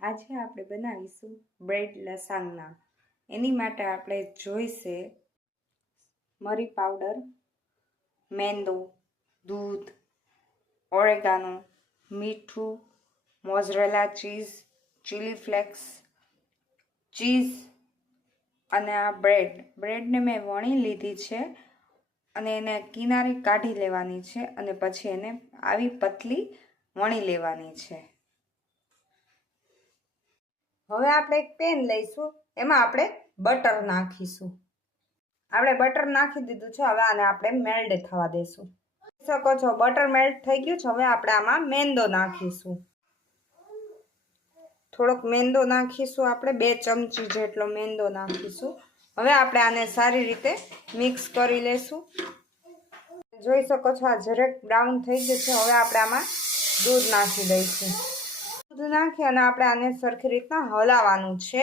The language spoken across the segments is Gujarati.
આજે આપણે બનાવીશું બ્રેડ લસાંગના. એની માટે આપણે જોઈશે મરી પાવડર, મેંદો, દૂધ, ઓરેગાનો, મીઠું, મોઝરેલા ચીઝ, ચીલી ફ્લેક્સ, ચીઝ અને આ બ્રેડને મેં વણી લીધી છે અને એને કિનારે કાઢી લેવાની છે અને પછી એને આવી પતલી વણી લેવાની છે. હવે આપણે એક પેન લઈશું, એમાં આપણે બટર નાખીશું. આપણે બટર નાખી દીધું છે. હવે આને આપણે મેલ્ટ થવા દઈશું. શકો છો બટર મેલ્ટ થઈ ગયું છે. હવે આપણે આમાં મેંદો નાખીશું. થોડોક મેંદો નાખીશું. આપણે 2 ચમચી જેટલો મેંદો નાખીશું. હવે આપણે આને સારી રીતે મિક્સ કરી લેશું. જોઈ શકો છો આ જરાક બ્રાઉન થઈ ગયું છે. હવે આપણે આમાં દૂધ નાખી દઈશું. દૂધ નાખી અને આપણે આને સરખી રીતના હલાવવાનું છે.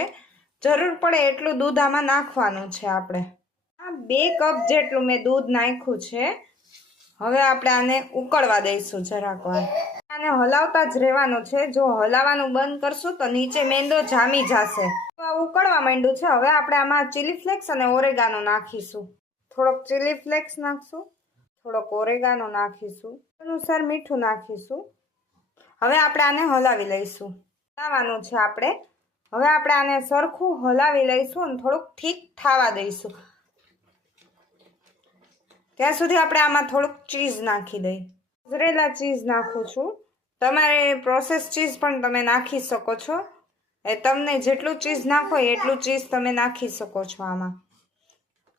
જરૂર પડે એટલું દૂધ આમાં નાખવાનું છે. આપણે આ 2 કપ જેટલું મેં દૂધ નાખ્યું છે. હવે આપણે આને ઉકળવા દઈશું જરાક વાર. આને હલાવતા જ રહેવાનું છે. જો હલાવવાનું બંધ કરશું તો નીચે મેંદો જામી જશે. તો આ ઉકળવા માંડ્યું છે. હવે આપણે આમાં ચીલી ફ્લેક્સ અને ઓરેગાનો નાખીશું. થોડોક ચીલી ફ્લેક્સ નાખશું, થોડોક ઓરેગાનો નાખીશું, અનુસાર મીઠું નાખીશું. હવે આપણે આને હલાવી લઈશું. હલાવવાનું છે આપણે. હવે આપણે આને સરખું હલાવી લઈશું અને થોડુંક ઠીક થવા દઈશું. ત્યાં સુધી આપણે આમાં થોડુંક ચીઝ નાખી દઈએ. મોઝરેલા ચીઝ નાખું છું. તમારે પ્રોસેસ ચીઝ પણ તમે નાખી શકો છો. એ તમને જેટલું ચીઝ નાખો એટલું ચીઝ તમે નાખી શકો છો આમાં.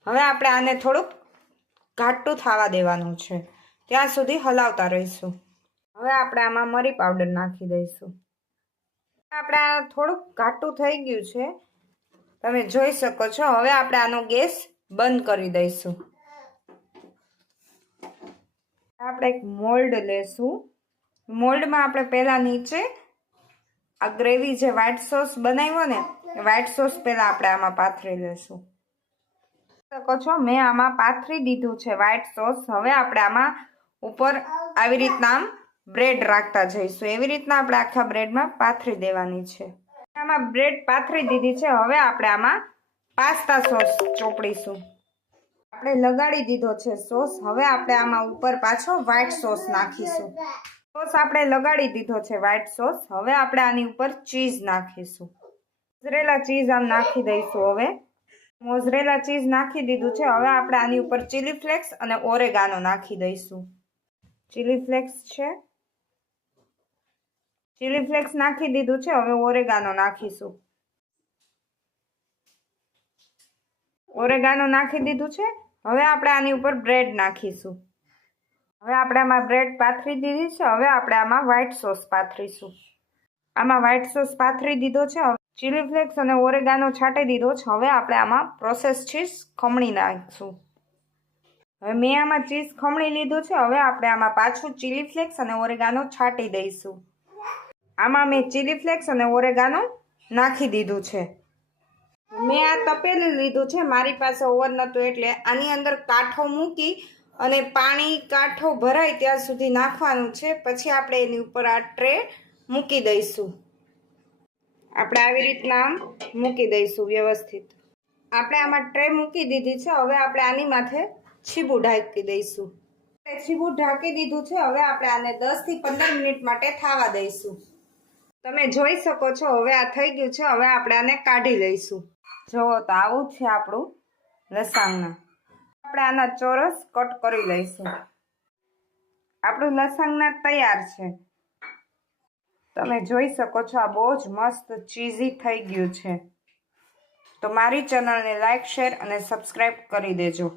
હવે આપણે આને થોડુંક ઘાટું થવા દેવાનું છે. ત્યાં સુધી હલાવતા રહીશું. હવે આપણે આમાં મરી પાવડર નાખી દઈશું. આપણે આ થોડુંક ઘાટું થઈ ગયું છે, તમે જોઈ શકો છો. હવે આપણે આનો ગેસ બંધ કરી દઈશું. આપણે એક મોલ્ડ લેશું. મોલ્ડમાં આપણે પહેલાં નીચે આ ગ્રેવી જે વ્હાઈટ સોસ બનાવ્યો ને એ વ્હાઈટ સોસ પહેલાં આપણે આમાં પાથરી લેશું. શકો છો મેં આમાં પાથરી દીધું છે વ્હાઈટ સોસ. હવે આપણે આમાં ઉપર આવી રીતના આમ બ્રેડ રાખતા જઈશું. એવી રીતના આપણે આખા બ્રેડમાં પાથરી દેવાની છે. આમાં બ્રેડ પાથરી દીધી છે. હવે આપણે આમાં પાસ્તા સોસ ચોપડીશું. આપણે લગાડી દીધો છે સોસ. હવે આપણે આમાં ઉપર પાછો વ્હાઈટ સોસ નાખીશું. સોસ આપણે લગાડી દીધો છે વ્હાઈટ સોસ. હવે આપણે આની ઉપર ચીઝ નાખીશું. મોઝરેલા ચીઝ આમ નાખી દઈશું. હવે મોઝરેલા ચીઝ નાખી દીધું છે. હવે આપણે આની ઉપર ચીલી ફ્લેક્સ અને ઓરેગાનો નાખી દઈશું. ચીલી ફ્લેક્સ છે, ચીલી ફ્લેક્સ નાખી દીધું છે. હવે ઓરેગાનો નાખીશું. ઓરેગાનો નાખી દીધું છે. હવે આપણે આની ઉપર બ્રેડ નાખીશું. હવે આપણે આમાં બ્રેડ પાથરી દીધી છે. હવે આપણે આમાં વ્હાઈટ સોસ પાથરીશું. આમાં વ્હાઈટ સોસ પાથરી દીધો છે. ચીલી ફ્લેક્સ અને ઓરેગાનો છાંટી દીધો છે. હવે આપણે આમાં પ્રોસેસ ચીઝ ખમણી નાખીશું. હવે મેં આમાં ચીઝ ખમણી લીધું છે. હવે આપણે આમાં પાછું ચીલી ફ્લેક્સ અને ઓરેગાનો છાંટી દઈશું. આમાં મેં ચીલી ફ્લેક્સ અને ઓરેગાનો નાખી દીધું છે. મેં આ તપેલું લીધું છે. મારી પાસે ઓવન નહોતું એટલે આની અંદર કાંઠો મૂકી અને પાણી કાંઠો ભરાય ત્યાં સુધી નાખવાનું છે. પછી આપણે એની ઉપર આ ટ્રે મૂકી દઈશું. આપણે આવી રીતના આમ મૂકી દઈશું વ્યવસ્થિત. આપણે આમાં ટ્રે મૂકી દીધી છે. હવે આપણે આની માથે છીબું ઢાંકી દઈશું. છીબું ઢાંકી દીધું છે. હવે આપણે આને 10 થી 15 મિનિટ માટે થવા દઈશું. તમે જોઈ શકો છો હવે આ થઈ ગયું છે. હવે આપણે આને કાઢી લઈશું. જુઓ તો આવું છે આપણું લસાંગના. આપણે આના ચોરસ કટ કરી લઈશું. આપણું લસાંગના તૈયાર છે. તમે જોઈ શકો છો આ બહુ જ મસ્ત ચીઝી થઈ ગયું છે. તો મારી ચેનલને લાઈક, શેર અને સબસ્ક્રાઈબ કરી દેજો.